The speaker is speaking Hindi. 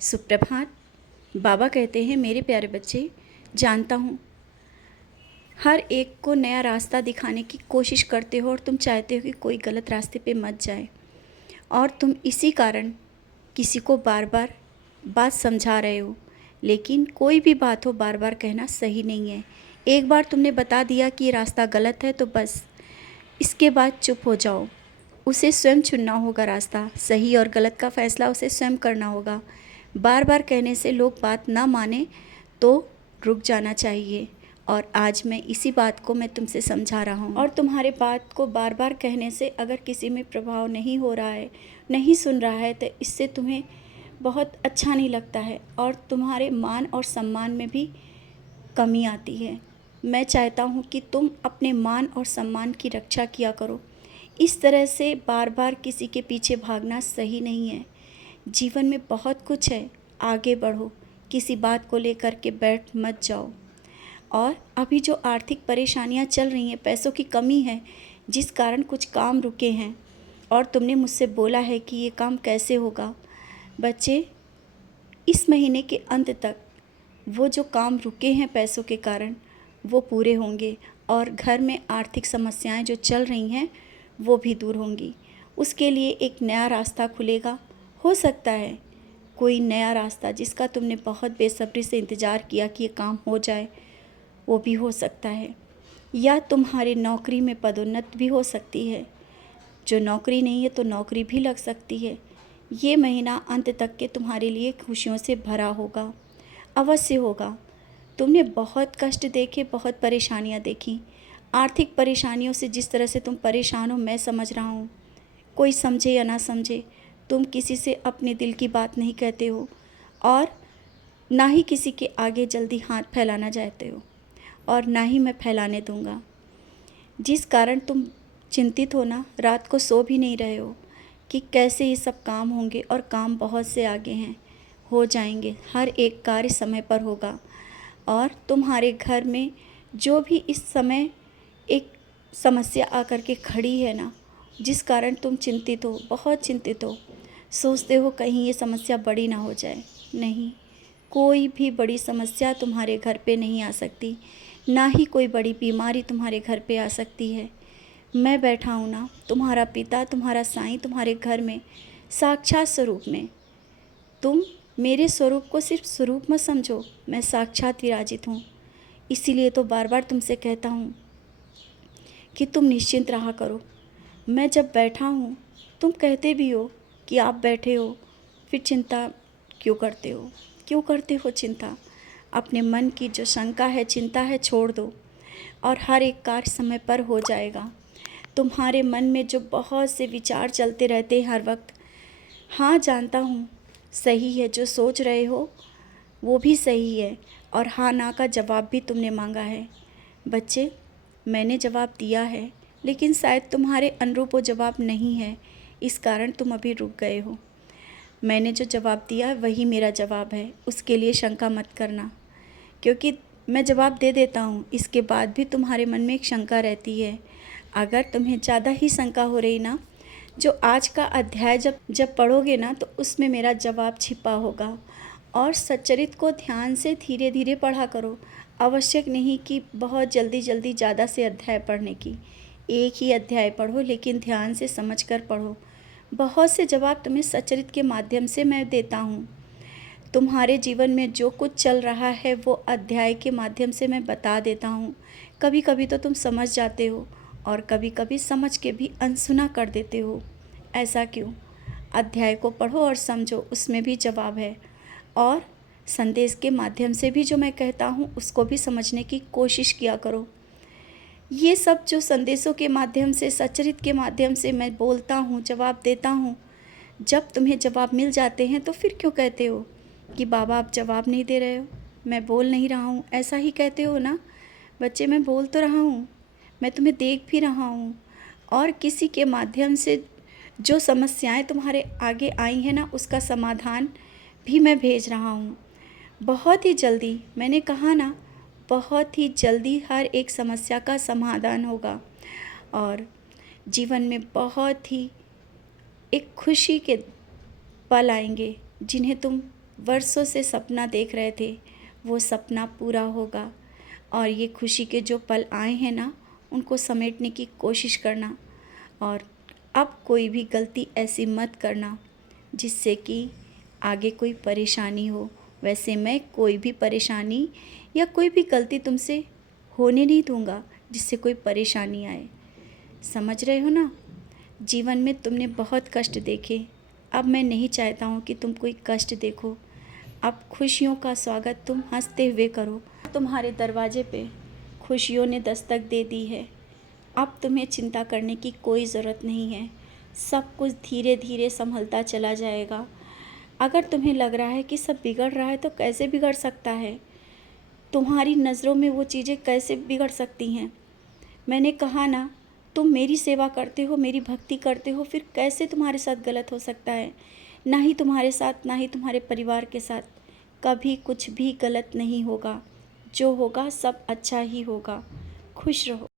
सुप्रभात। बाबा कहते हैं, मेरे प्यारे बच्चे, जानता हूँ हर एक को नया रास्ता दिखाने की कोशिश करते हो और तुम चाहते हो कि कोई गलत रास्ते पे मत जाए, और तुम इसी कारण किसी को बार बार बात समझा रहे हो। लेकिन कोई भी बात हो बार बार कहना सही नहीं है। एक बार तुमने बता दिया कि ये रास्ता गलत है तो बस इसके बाद चुप हो जाओ। उसे स्वयं चुनना होगा रास्ता, सही और गलत का फैसला उसे स्वयं करना होगा। बार बार कहने से लोग बात ना माने तो रुक जाना चाहिए। और आज मैं इसी बात को मैं तुमसे समझा रहा हूँ। और तुम्हारे बात को बार बार कहने से अगर किसी में प्रभाव नहीं हो रहा है, नहीं सुन रहा है, तो इससे तुम्हें बहुत अच्छा नहीं लगता है और तुम्हारे मान और सम्मान में भी कमी आती है। मैं चाहता हूँ कि तुम अपने मान और सम्मान की रक्षा किया करो। इस तरह से बार बार किसी के पीछे भागना सही नहीं है। जीवन में बहुत कुछ है, आगे बढ़ो, किसी बात को लेकर के बैठ मत जाओ। और अभी जो आर्थिक परेशानियां चल रही हैं, पैसों की कमी है, जिस कारण कुछ काम रुके हैं और तुमने मुझसे बोला है कि ये काम कैसे होगा। बच्चे, इस महीने के अंत तक वो जो काम रुके हैं पैसों के कारण वो पूरे होंगे और घर में आर्थिक समस्याएं जो चल रही हैं वो भी दूर होंगी। उसके लिए एक नया रास्ता खुलेगा। हो सकता है कोई नया रास्ता जिसका तुमने बहुत बेसब्री से इंतज़ार किया कि ये काम हो जाए, वो भी हो सकता है। या तुम्हारी नौकरी में पदोन्नति भी हो सकती है। जो नौकरी नहीं है तो नौकरी भी लग सकती है। ये महीना अंत तक के तुम्हारे लिए खुशियों से भरा होगा, अवश्य होगा। तुमने बहुत कष्ट देखे, बहुत परेशानियां देखी। आर्थिक परेशानियों से जिस तरह से तुम परेशान हो मैं समझ रहा हूँ। कोई समझे या ना समझे, तुम किसी से अपने दिल की बात नहीं कहते हो और ना ही किसी के आगे जल्दी हाथ फैलाना चाहते हो, और ना ही मैं फैलाने दूंगा। जिस कारण तुम चिंतित हो ना, रात को सो भी नहीं रहे हो कि कैसे ये सब काम होंगे, और काम बहुत से आगे हैं, हो जाएंगे। हर एक कार्य समय पर होगा। और तुम्हारे घर में जो भी इस समय एक समस्या आकर के खड़ी है ना, जिस कारण तुम चिंतित हो, बहुत चिंतित हो, सोचते हो कहीं ये समस्या बड़ी ना हो जाए। नहीं, कोई भी बड़ी समस्या तुम्हारे घर पे नहीं आ सकती, ना ही कोई बड़ी बीमारी तुम्हारे घर पे आ सकती है। मैं बैठा हूँ ना, तुम्हारा पिता, तुम्हारा साईं तुम्हारे घर में साक्षात स्वरूप में। तुम मेरे स्वरूप को सिर्फ स्वरूप मत समझो, मैं साक्षात विराजित हूँ। इसीलिए तो बार बार तुमसे कहता हूँ कि तुम निश्चिंत रहा करो। मैं जब बैठा हूँ, तुम कहते भी हो कि आप बैठे हो, फिर चिंता क्यों करते हो? क्यों करते हो चिंता? अपने मन की जो शंका है, चिंता है, छोड़ दो और हर एक कार्य समय पर हो जाएगा। तुम्हारे मन में जो बहुत से विचार चलते रहते हैं हर वक्त, हाँ जानता हूँ, सही है, जो सोच रहे हो वो भी सही है, और हाँ ना का जवाब भी तुमने मांगा है। बच्चे, मैंने जवाब दिया है, लेकिन शायद तुम्हारे अनुरूप वो जवाब नहीं है, इस कारण तुम अभी रुक गए हो। मैंने जो जवाब दिया है वही मेरा जवाब है, उसके लिए शंका मत करना, क्योंकि मैं जवाब दे देता हूँ, इसके बाद भी तुम्हारे मन में एक शंका रहती है। अगर तुम्हें ज़्यादा ही शंका हो रही ना, जो आज का अध्याय जब पढ़ोगे ना, तो उसमें मेरा जवाब छिपा होगा। और सच्चरित को ध्यान से धीरे धीरे पढ़ा करो। आवश्यक नहीं कि बहुत जल्दी जल्दी ज़्यादा से अध्याय पढ़ने की। एक ही अध्याय पढ़ो, लेकिन ध्यान से समझ कर पढ़ो। बहुत से जवाब तुम्हें सच्चरित के माध्यम से मैं देता हूँ। तुम्हारे जीवन में जो कुछ चल रहा है वो अध्याय के माध्यम से मैं बता देता हूँ। कभी कभी तो तुम समझ जाते हो और कभी कभी समझ के भी अनसुना कर देते हो। ऐसा क्यों? अध्याय को पढ़ो और समझो, उसमें भी जवाब है। और संदेश के माध्यम से भी जो मैं कहता हूँ उसको भी समझने की कोशिश किया करो। ये सब जो संदेशों के माध्यम से, सच्चरित के माध्यम से मैं बोलता हूँ, जवाब देता हूँ, जब तुम्हें जवाब मिल जाते हैं तो फिर क्यों कहते हो कि बाबा आप जवाब नहीं दे रहे हो, मैं बोल नहीं रहा हूँ? ऐसा ही कहते हो ना। बच्चे, मैं बोल तो रहा हूँ, मैं तुम्हें देख भी रहा हूँ, और किसी के माध्यम से जो समस्याएं तुम्हारे आगे आई हैं ना, उसका समाधान भी मैं भेज रहा हूँ। बहुत ही जल्दी, मैंने कहा ना, बहुत ही जल्दी हर एक समस्या का समाधान होगा, और जीवन में बहुत ही एक खुशी के पल आएंगे जिन्हें तुम वर्षों से सपना देख रहे थे, वो सपना पूरा होगा। और ये खुशी के जो पल आए हैं ना, उनको समेटने की कोशिश करना। और अब कोई भी गलती ऐसी मत करना जिससे कि आगे कोई परेशानी हो। वैसे मैं कोई भी परेशानी या कोई भी गलती तुमसे होने नहीं दूंगा जिससे कोई परेशानी आए। समझ रहे हो ना? जीवन में तुमने बहुत कष्ट देखे, अब मैं नहीं चाहता हूँ कि तुम कोई कष्ट देखो। अब खुशियों का स्वागत तुम हंसते हुए करो। तुम्हारे दरवाजे पे खुशियों ने दस्तक दे दी है। अब तुम्हें चिंता करने की कोई ज़रूरत नहीं है। सब कुछ धीरे धीरे संभलता चला जाएगा। अगर तुम्हें लग रहा है कि सब बिगड़ रहा है तो कैसे बिगड़ सकता है? तुम्हारी नज़रों में वो चीज़ें कैसे बिगड़ सकती हैं? मैंने कहा ना, तुम मेरी सेवा करते हो, मेरी भक्ति करते हो, फिर कैसे तुम्हारे साथ गलत हो सकता है? ना ही तुम्हारे साथ, ना ही तुम्हारे परिवार के साथ कभी कुछ भी गलत नहीं होगा। जो होगा सब अच्छा ही होगा। खुश रहो।